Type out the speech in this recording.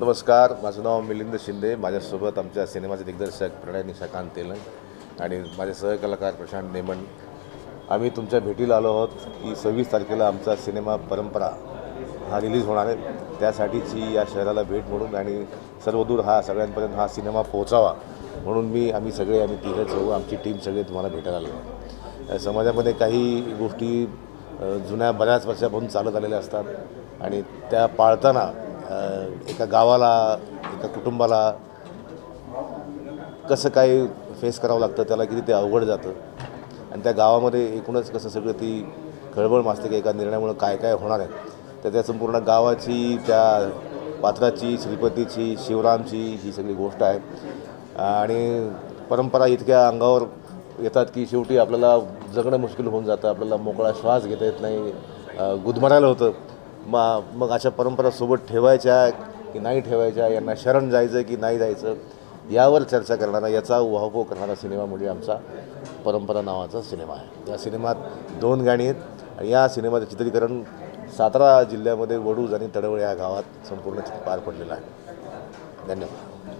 नमस्कार, माझं नाव मिलिंद शिंदे. माझ्यासोबत आमच्या सिनेमाचे दिग्दर्शक प्रणय निशाकांत तेलंग आणि माझे सहकलाकार प्रशांत नेमन. आम्ही तुमच्या भेटीला आलो आहोत की 26 तारखेला आमचा सिनेमा परंपरा हा रिलीज होणार आहे. त्यासाठीची या शहराला भेट म्हणून आणि सर्वदूर हा सगळ्यांपर्यंत हा सिनेमा पोहोचावा म्हणून आम्ही तिघं चौघं आमची टीम सगळे तुम्हाला भेटायला आलो. समाजामध्ये काही गोष्टी जुन्या बऱ्याच वर्षापासून चालत आलेल्या असतात आणि त्या पाळताना एका गावाला, एका कुटुंबाला कसं काय फेस करावं लागतं, त्याला किती ते अवघड जातं आणि त्या गावामध्ये एकूणच कसं सगळं ती खळबळ माजते की एका निर्णयामुळं काय काय होणार आहे. तर त्या संपूर्ण गावाची, त्या पात्राची, श्रीपतीची, शिवरामची ही सगळी गोष्ट आहे आणि परंपरा इतक्या अंगावर येतात की शेवटी आपल्याला जगणं मुश्किल होऊन जातं. आपल्याला मोकळा श्वास घेता येत नाही, गुदमरायला होतं. मग अशा परंपरा सोबत ठेवायच्या की नाही ठेवायच्या, यांना शरण जायचं की नाही जायचं, यावर चर्चा करणारा, याचा उहापोह करणारा सिनेमा म्हणजे आमचा परंपरा नावाचा सिनेमा आहे. या सिनेमात 2 गाणी आहेत आणि या सिनेमाचं चित्रीकरण सातारा जिल्ह्यामध्ये वडूज आणि तडवळ या गावात संपूर्ण पार पडलेलं आहे. धन्यवाद.